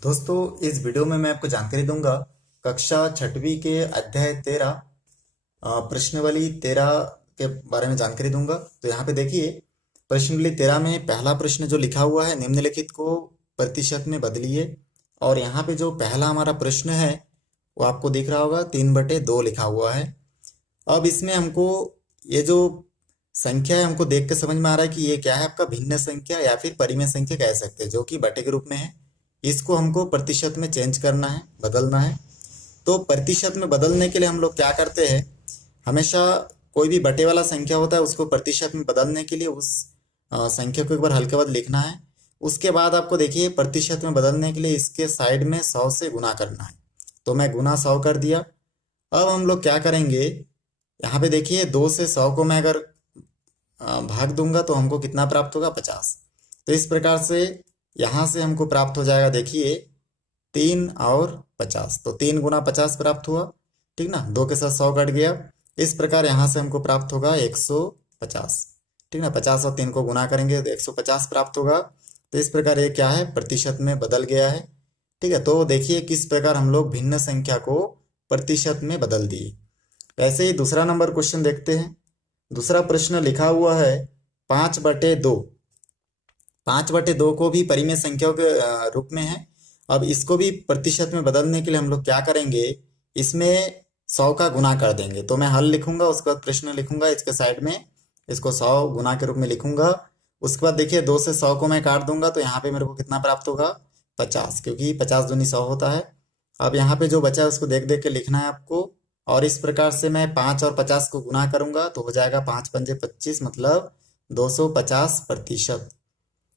दोस्तों, इस वीडियो में मैं आपको जानकारी दूंगा कक्षा छठवीं के अध्याय 13 प्रश्नावली 13 के बारे में जानकारी दूंगा। तो यहाँ पे देखिए, प्रश्नावली 13 में पहला प्रश्न जो लिखा हुआ है, निम्नलिखित को प्रतिशत में बदलिए। और यहाँ पे जो पहला हमारा प्रश्न है वो आपको दिख रहा होगा, 3/2 लिखा हुआ है। अब इसमें हमको ये जो संख्या है, हमको देख के समझ में आ रहा है कि ये क्या है, आपका भिन्न संख्या या फिर परिमेय संख्या कह सकते हैं, जो कि बटे के रूप में है। इसको हमको प्रतिशत में चेंज करना है, बदलना है। तो प्रतिशत में बदलने के लिए हम लोग क्या करते हैं, हमेशा कोई भी बटे वाला संख्या होता है उसको प्रतिशत में बदलने के लिए उस संख्या को एक बार हल्के बाद लिखना है। उसके बाद आपको देखिए, प्रतिशत में बदलने के लिए इसके साइड में 100 से गुना करना है। तो मैं गुना 100 कर दिया। अब हम लोग क्या करेंगे, यहाँ पे देखिए 2 से 100 को मैं अगर भाग दूंगा तो हमको कितना प्राप्त होगा, 50। तो इस प्रकार से यहाँ से हमको प्राप्त हो जाएगा, देखिए 3 और 50, तो 3 गुना 50 प्राप्त हुआ, ठीक ना। 2 के साथ 100 कट गया। इस प्रकार यहाँ से हमको प्राप्त होगा 150, ठीक ना। 50 और 3 को गुना करेंगे तो 150 प्राप्त होगा। तो इस प्रकार ये क्या है, प्रतिशत में बदल गया है, ठीक है। तो देखिए किस प्रकार हम लोग भिन्न संख्या को प्रतिशत में बदल दिए। ऐसे ही दूसरा नंबर क्वेश्चन देखते हैं। दूसरा प्रश्न लिखा हुआ है 5/2। 5/2 को भी परिमेय संख्याओं के रूप में है। अब इसको भी प्रतिशत में बदलने के लिए हम लोग क्या करेंगे, इसमें 100 का गुना कर देंगे। तो मैं हल लिखूंगा, उसके बाद प्रश्न लिखूंगा, इसके साइड में इसको 100 गुना के रूप में लिखूंगा। उसके बाद देखिए 2 से 100 को मैं काट दूंगा तो यहाँ पे मेरे को कितना प्राप्त होगा, 50, क्योंकि 50 दूनी 100 होता है। अब यहाँ पे जो बचा है उसको देख देख के लिखना है आपको। और इस प्रकार से मैं 5 और 50 को गुना करूंगा तो हो जाएगा 5 पंजे 25, मतलब 250%।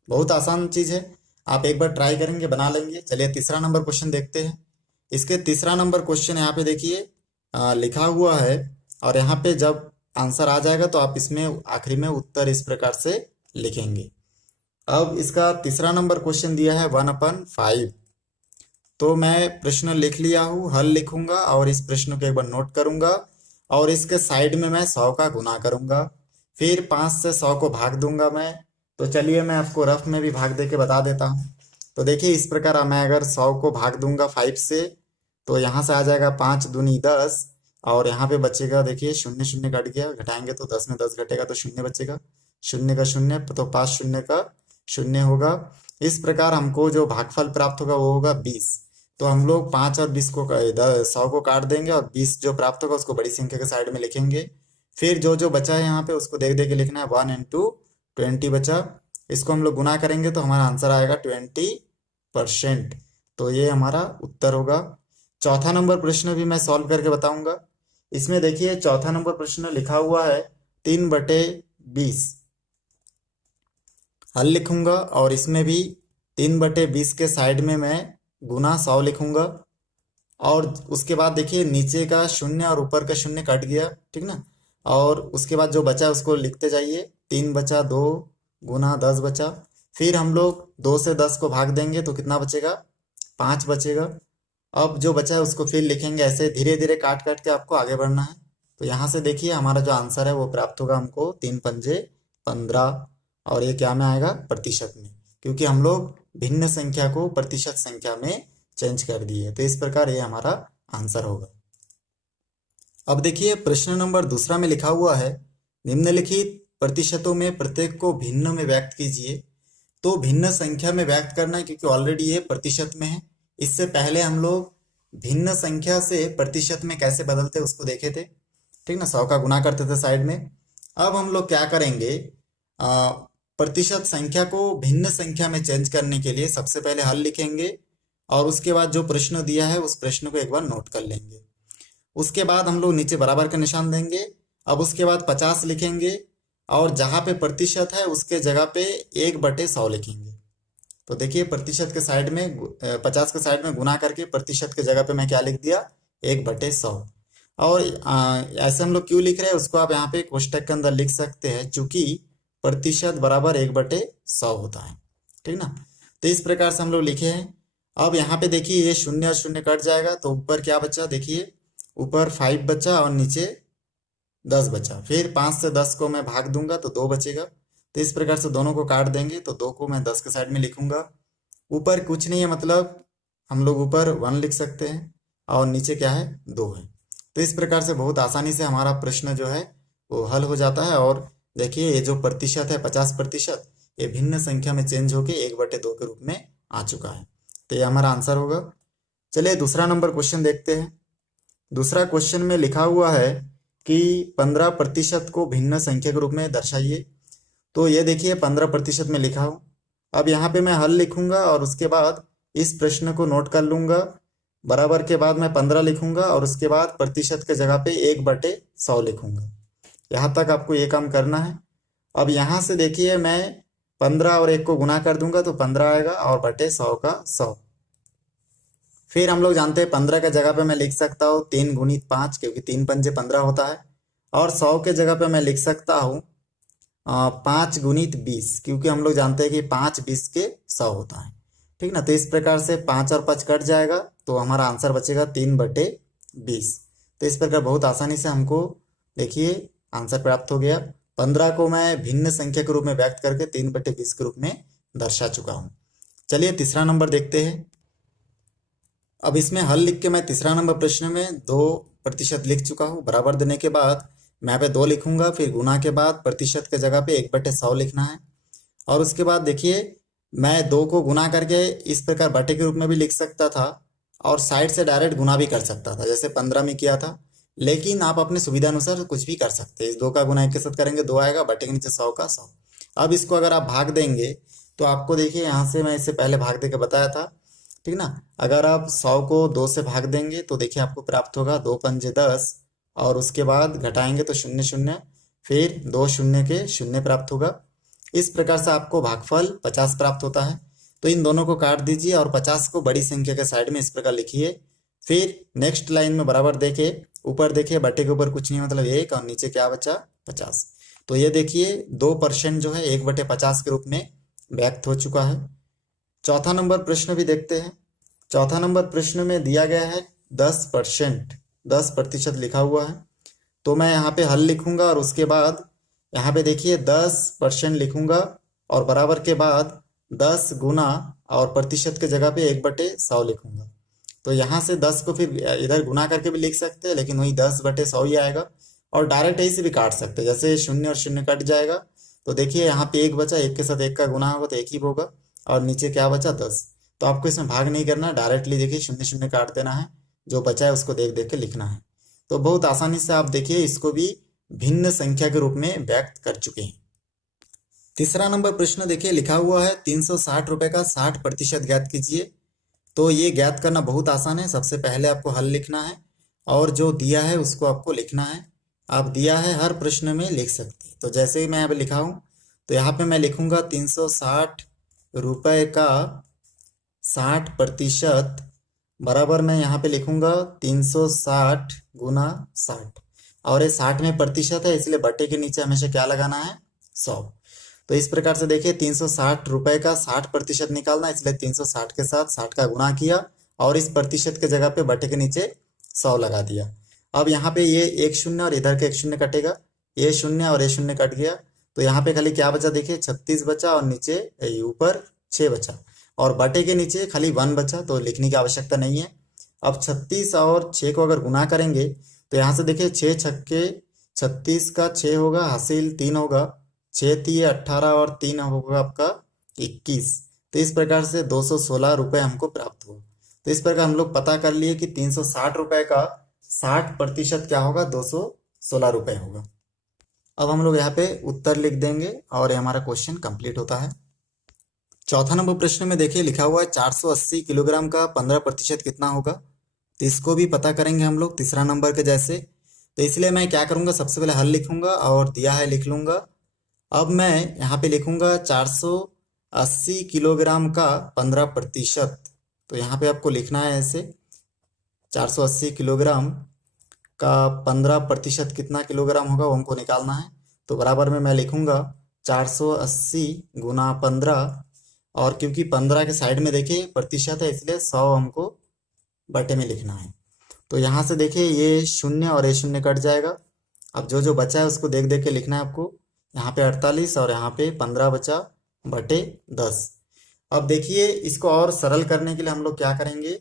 बहुत आसान चीज है, आप एक बार ट्राई करेंगे बना लेंगे। चलिए तीसरा नंबर क्वेश्चन देखते हैं। इसके तीसरा नंबर क्वेश्चन यहाँ पे देखिए लिखा हुआ है, और यहाँ पे जब आंसर आ जाएगा तो आप इसमें आखिरी में उत्तर इस प्रकार से लिखेंगे। अब इसका तीसरा नंबर क्वेश्चन दिया है 1/5। तो मैं प्रश्न लिख लिया हूँ, हल लिखूंगा और इस प्रश्न को एक बार नोट करूंगा, और इसके साइड में मैं 100 का गुना करूंगा। फिर 5 से 100 को भाग दूंगा मैं। तो चलिए मैं आपको रफ में भी भाग दे के बता देता हूँ। तो देखिए इस प्रकार मैं अगर 100 को भाग दूंगा 5 से, तो यहाँ से आ जाएगा 5 दूनी 10, और यहाँ पे बचेगा, देखिए शून्य शून्य कट गया, घटाएंगे तो 10 में 10 घटेगा तो शून्य बचेगा, शून्य का शून्य, तो 5 शून्य का शून्य होगा। इस प्रकार हमको जो भागफल प्राप्त होगा वो होगा 20। तो हम लोग 5 और 20 को 100 को काट देंगे, और 20 जो प्राप्त होगा उसको बड़ी संख्या के साइड में लिखेंगे। फिर जो जो बचा है यहाँ पे उसको देख देख के लिखना है। 1 × 20 बचा, इसको हम लोग गुना करेंगे तो हमारा आंसर आएगा 20%। तो ये हमारा उत्तर होगा। चौथा नंबर प्रश्न भी मैं सॉल्व करके बताऊंगा। इसमें देखिए चौथा नंबर प्रश्न लिखा हुआ है 3/20। हल लिखूंगा, और इसमें भी 3/20 के साइड में मैं गुना 100 लिखूंगा। और उसके बाद देखिए नीचे का शून्य और ऊपर का शून्य कट गया, ठीक ना। और उसके बाद जो बचा उसको लिखते जाइए। 3 बचा, 2 गुना 10 बचा। फिर हम लोग 2 से 10 को भाग देंगे तो कितना बचेगा, 5 बचेगा। अब जो बचा है उसको फिर लिखेंगे। ऐसे धीरे धीरे काट काट के आपको आगे बढ़ना है। तो यहाँ से देखिए हमारा जो आंसर है वो प्राप्त होगा हमको 3 पंजे 15। और ये क्या में आएगा, प्रतिशत में, क्योंकि हम लोग भिन्न संख्या को प्रतिशत संख्या में चेंज कर दिए। तो इस प्रकार ये हमारा आंसर होगा। अब देखिए प्रश्न नंबर दूसरा में लिखा हुआ है, निम्नलिखित प्रतिशतों में प्रत्येक को भिन्न में व्यक्त कीजिए। तो भिन्न संख्या में व्यक्त करना है, क्योंकि ऑलरेडी ये प्रतिशत में है। इससे पहले हम लोग भिन्न संख्या से प्रतिशत में कैसे बदलते उसको देखे थे, ठीक ना। 100 का गुना करते थे साइड में। अब हम लोग क्या करेंगे, प्रतिशत संख्या को भिन्न संख्या में चेंज करने के लिए सबसे पहले हल लिखेंगे, और उसके बाद जो प्रश्न दिया है उस प्रश्न को एक बार नोट कर लेंगे। उसके बाद हम लोग नीचे बराबर का निशान देंगे। अब उसके बाद 50 लिखेंगे, और जहां पे प्रतिशत है उसके जगह पे 1/100 लिखेंगे। तो देखिए प्रतिशत के साइड में 50 के साइड में गुना करके प्रतिशत के जगह पे मैं क्या लिख दिया, 1/100। और ऐसे हम लोग क्यों लिख रहे हैं उसको आप यहाँ पे कोष्टक के अंदर लिख सकते हैं, चूंकि प्रतिशत बराबर 1/100 होता है, ठीक ना। तो इस प्रकार से हम लोग लिखे हैं। अब यहाँ पे देखिए ये शून्य और शून्य कट जाएगा, तो ऊपर क्या बचा, देखिए ऊपर 5 बचा और नीचे 10 बचा। फिर 5 से 10 को मैं भाग दूंगा तो 2 बचेगा। तो इस प्रकार से दोनों को काट देंगे, तो 2 को मैं 10 के साइड में लिखूंगा। ऊपर कुछ नहीं है, मतलब हम लोग ऊपर 1 लिख सकते हैं और नीचे क्या है, 2 है। तो इस प्रकार से बहुत आसानी से हमारा प्रश्न जो है वो हल हो जाता है। और देखिए ये जो प्रतिशत है 50%, ये भिन्न संख्या में चेंज होके 1/2 के रूप में आ चुका है। तो ये हमारा आंसर होगा। चलिए दूसरा नंबर क्वेश्चन देखते हैं। दूसरा क्वेश्चन में लिखा हुआ है कि 15% को भिन्न संख्या के रूप में दर्शाइए। तो ये देखिए 15% में लिखा हूँ। अब यहाँ पे मैं हल लिखूंगा और उसके बाद इस प्रश्न को नोट कर लूंगा। बराबर के बाद मैं 15 लिखूंगा और उसके बाद प्रतिशत के जगह पे 1/100 लिखूंगा। यहाँ तक आपको ये काम करना है। अब यहाँ से देखिए मैं 15 और 1 को गुना कर दूंगा तो 15 आएगा और बटे 100 का 100। फिर हम लोग जानते हैं 15 के जगह पे मैं लिख सकता हूँ 3 गुणित 5, क्योंकि 3 पंजे 15 होता है। और 100 के जगह पे मैं लिख सकता हूँ 5 गुणित 20, क्योंकि हम लोग जानते हैं कि 5 20 के 100 होता है। ठीक ना। तो इस प्रकार से 5 और 5 कट जाएगा तो हमारा आंसर बचेगा 3/20। तो इस प्रकार बहुत आसानी से हमको देखिए आंसर प्राप्त हो गया। 15 को मैं भिन्न संख्या के रूप में व्यक्त करके 3/20 के रूप में दर्शा चुका हूँ। चलिए तीसरा नंबर देखते हैं। अब इसमें हल लिख के मैं तीसरा नंबर प्रश्न में 2% लिख चुका हूँ। बराबर देने के बाद मैं यहाँ पे 2 लिखूंगा, फिर गुना के बाद प्रतिशत के जगह पे 1/100 लिखना है। और उसके बाद देखिए मैं 2 को गुना करके इस प्रकार बटे के रूप में भी लिख सकता था और साइड से डायरेक्ट गुना भी कर सकता था, जैसे 15 में किया था। लेकिन आप अपने सुविधा अनुसार कुछ भी कर सकते हैं। इस 2 का गुना 1 के साथ करेंगे 2 आएगा, बटे के नीचे 100 का 100। अब इसको अगर आप भाग देंगे तो आपको देखिए यहाँ से मैं इससे पहले भाग दे के बताया था, ठीक ना। अगर आप 100 को 2 से भाग देंगे तो देखिए आपको प्राप्त होगा 2 पंजे 10 और उसके बाद घटाएंगे तो 0 0, फिर 2 शून्य के 0 प्राप्त होगा। इस प्रकार से आपको भागफल 50 प्राप्त होता है। तो इन दोनों को काट दीजिए और 50 को बड़ी संख्या के साइड में इस प्रकार लिखिए। फिर नेक्स्ट लाइन में बराबर देके ऊपर देखिए बटे के ऊपर कुछ नहीं, मतलब 1 और नीचे क्या बचा 50। तो ये देखिए 2% जो है 1/50 के रूप में व्यक्त हो चुका है। चौथा नंबर प्रश्न भी देखते हैं। चौथा नंबर प्रश्न में दिया गया है 10% लिखा हुआ है। तो मैं यहाँ पे हल लिखूंगा और उसके बाद यहाँ पे देखिए 10% लिखूंगा और बराबर के बाद 10 गुना और प्रतिशत के जगह पे 1/100 लिखूंगा। तो यहाँ से 10 को फिर इधर गुना करके भी लिख सकते हैं, लेकिन वही 10/100 ही आएगा। और डायरेक्ट यही से भी काट सकते हैं, जैसे 0 और 0 कट जाएगा। तो देखिए यहाँ पे 1 बचा, 1 के साथ 1 का गुना होगा तो 1 ही होगा और नीचे क्या बचा 10। तो आपको इसमें भाग नहीं करना, डायरेक्टली देखिए 0 0 काट देना है, जो बचा है उसको देख देख के लिखना है। तो बहुत आसानी से आप देखिए इसको भी भिन्न संख्या के रूप में व्यक्त कर चुके हैं। तीसरा नंबर प्रश्न देखिए लिखा हुआ है 360 रुपए का 60% ज्ञात कीजिए। तो ये ज्ञात करना बहुत आसान है। सबसे पहले आपको हल लिखना है और जो दिया है उसको आपको लिखना है। आप दिया है हर प्रश्न में लिख सकते हैं। तो जैसे ही मैं यहाँ पे लिखा हूँ तो यहाँ पे मैं लिखूंगा 360 रुपए का 60% बराबर मैं यहाँ पे लिखूंगा 360 गुना 60। और ये 60 में प्रतिशत है, इसलिए बटे के नीचे हमेशा क्या लगाना है 100। तो इस प्रकार से देखिए 360 रुपए का 60% निकालना, इसलिए 360 के साथ 60 का गुणा किया और इस प्रतिशत के जगह पे बटे के नीचे 100 लगा दिया। अब यहाँ पे ये 1 0 और इधर के 1 0 कटेगा, ये 0 और ये 0 कट गया। तो यहाँ पे खाली क्या बचा देखिए 36 बचा और नीचे ऊपर 6 बचा और बटे के नीचे खाली 1 बचा, तो लिखने की आवश्यकता नहीं है। अब 36 और 6 को अगर गुना करेंगे तो यहाँ से देखिए 6 छक्के 36 का 6 होगा, हासिल 3 होगा, 6 3 18 और 3 होगा आपका 21। तो इस प्रकार से 216 रुपये हमको प्राप्त हुआ। तो इस प्रकार हम लोग पता कर लिए कि 360 रुपये का 60% क्या होगा 216 रुपये होगा। अब हम लोग यहाँ पे उत्तर लिख देंगे और ये हमारा क्वेश्चन कंप्लीट होता है। चौथा नंबर प्रश्न में देखिए लिखा हुआ है 480 किलोग्राम का 15% कितना होगा। तो इसको भी पता करेंगे हम लोग तीसरा नंबर के जैसे। तो इसलिए मैं क्या करूँगा, सबसे पहले हल लिखूंगा और दिया है लिख लूँगा। अब मैं यहाँ पे लिखूंगा 480 किलोग्राम का 15%। तो यहाँ पे आपको लिखना है ऐसे 480 किलोग्राम का 15% कितना किलोग्राम होगा वो हमको निकालना है। तो बराबर में मैं लिखूंगा 480 गुना 15 और क्योंकि 15 के साइड में देखिए प्रतिशत है इसलिए 100 हमको बटे में लिखना है। तो यहाँ से देखिए ये 0 और ये 0 कट जाएगा। अब जो जो बचा है उसको देख देख के लिखना है आपको। यहाँ पे 48 और यहाँ पे 15 बचा बटे 10। अब देखिए इसको और सरल करने के लिए हम लोग क्या करेंगे,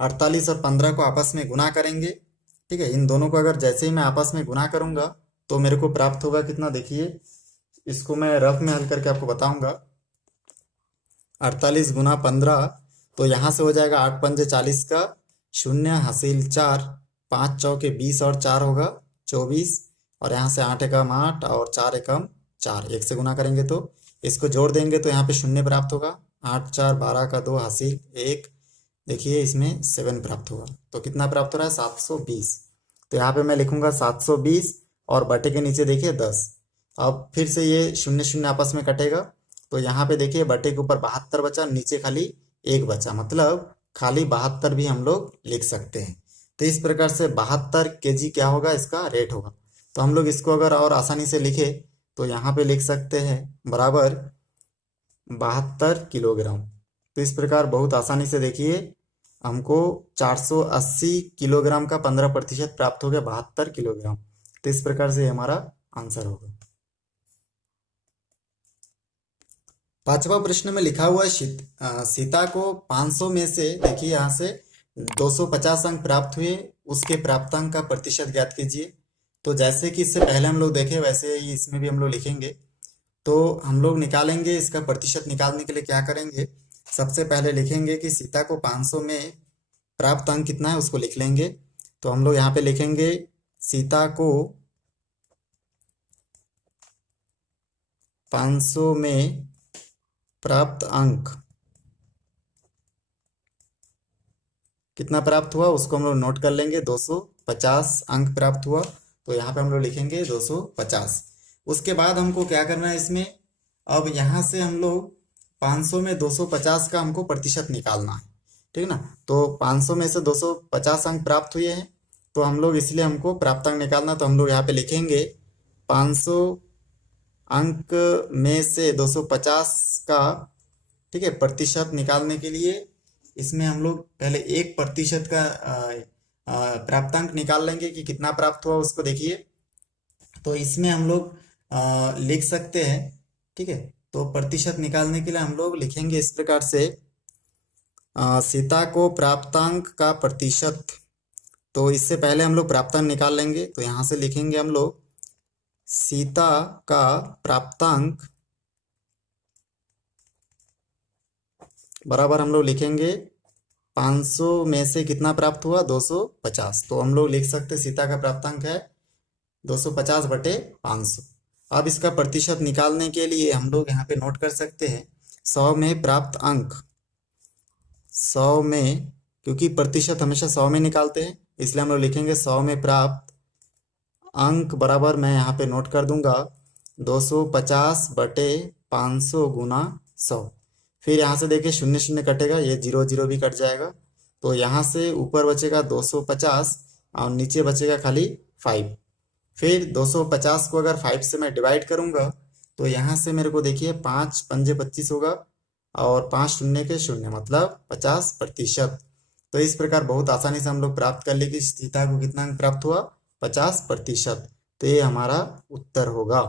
48 और 15 को आपस में गुना करेंगे। ठीक है, इन दोनों को अगर जैसे ही मैं आपस में गुना करूंगा तो मेरे को प्राप्त होगा कितना, देखिए इसको मैं रफ में हल करके आपको बताऊंगा। 48 गुना 15, तो यहाँ से हो जाएगा 8 पंजे 40 का, शून्य हासिल 4, 5 चौके 20 और 4 होगा 24, और यहाँ से 8 एकम 8 और 4 एकम 4, एक से गुना करेंगे तो इसको जोड़ देंगे तो यहाँ पे शून्य प्राप्त होगा। 8 4 12 का 2 हासिल 1, देखिए इसमें 7 प्राप्त होगा। तो कितना प्राप्त हो रहा है, 720। तो यहाँ पे मैं लिखूंगा 720 और बटे के नीचे देखिए 10। अब फिर से ये शून्य शून्य आपस में कटेगा, तो यहाँ पे देखिए बटे के ऊपर 72 बचा, नीचे खाली 1 बचा, मतलब खाली 72 भी हम लोग लिख सकते हैं। तो इस प्रकार से 72 केजी क्या होगा, इसका रेट होगा। तो हम लोग इसको अगर और आसानी से लिखे तो यहाँ पे लिख सकते हैं बराबर 72 किलोग्राम। तो इस प्रकार बहुत आसानी से देखिए हमको 480 किलोग्राम का 15% प्राप्त हो गया, 72 किलोग्राम। तो इस प्रकार से हमारा आंसर होगा। पांचवा प्रश्न में लिखा हुआ है सीता को 500 में से देखिए यहाँ से 250 अंक प्राप्त हुए, उसके प्राप्तांक का प्रतिशत ज्ञात कीजिए। तो जैसे कि इससे पहले हम लोग देखे वैसे ही इसमें भी हम लोग लिखेंगे। तो हम लोग निकालेंगे, इसका प्रतिशत निकालने के लिए क्या करेंगे, सबसे पहले लिखेंगे कि सीता को 500 में प्राप्त अंक कितना है उसको लिख लेंगे। तो हम लोग यहाँ पे लिखेंगे सीता को 500 में प्राप्त अंक कितना प्राप्त हुआ उसको हम लोग नोट कर लेंगे, 250 अंक प्राप्त हुआ। तो यहाँ पे हम लोग लिखेंगे 250। उसके बाद हमको क्या करना है इसमें, अब यहाँ से हम लोग 500 में 250 का हमको प्रतिशत निकालना है, ठीक ना। तो 500 में से 250 अंक प्राप्त हुए हैं, तो हम लोग इसलिए हमको प्राप्तांक निकालना, तो हम लोग यहाँ पे लिखेंगे 500 अंक में से 250 का, ठीक है, प्रतिशत निकालने के लिए इसमें हम लोग पहले 1% का प्राप्तांक निकाल लेंगे कि कितना प्राप्त हुआ उसको देखिए। तो इसमें हम लोग लिख सकते हैं, ठीक है। तो प्रतिशत निकालने के लिए हम लोग लिखेंगे इस प्रकार से, सीता को प्राप्तांक का प्रतिशत, तो इससे पहले हम लोग प्राप्तांक निकाल लेंगे। तो यहाँ से लिखेंगे हम लोग सीता का प्राप्तांक बराबर हम लोग लिखेंगे 500 में से कितना प्राप्त हुआ, 250। तो हम लोग लिख सकते सीता का प्राप्तांक है 250 बटे 500। अब इसका प्रतिशत निकालने के लिए हम लोग यहाँ पे नोट कर सकते हैं 100 में प्राप्त अंक, 100 में, क्योंकि प्रतिशत हमेशा 100 में निकालते हैं इसलिए हम लोग लिखेंगे 100 में प्राप्त अंक बराबर, मैं यहाँ पे नोट कर दूंगा 250 बटे 500 गुना 100। फिर यहाँ से देखिए शून्य शून्य कटेगा, ये 0 0 भी कट जाएगा। तो यहाँ से ऊपर बचेगा 250 और नीचे बचेगा खाली 5। फिर 250 को अगर 5 से मैं डिवाइड करूंगा तो यहाँ से मेरे को देखिए 5 पंजे 25 होगा और 5 शून्य के शून्य, मतलब 50%। तो इस प्रकार बहुत आसानी से हम लोग प्राप्त कर लिए कि सीता को कितना अंक प्राप्त हुआ, 50%। तो ये हमारा उत्तर होगा।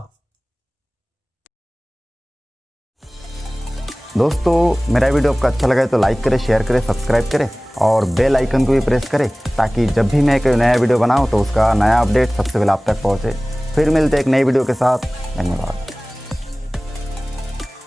दोस्तों मेरा वीडियो आपको अच्छा लगा है तो लाइक करें, शेयर करें, सब्सक्राइब करें और बेल आइकन को भी प्रेस करें ताकि जब भी मैं कोई नया वीडियो बनाऊं तो उसका नया अपडेट सबसे पहले आप तक पहुंचे। फिर मिलते हैं एक नई वीडियो के साथ। धन्यवाद।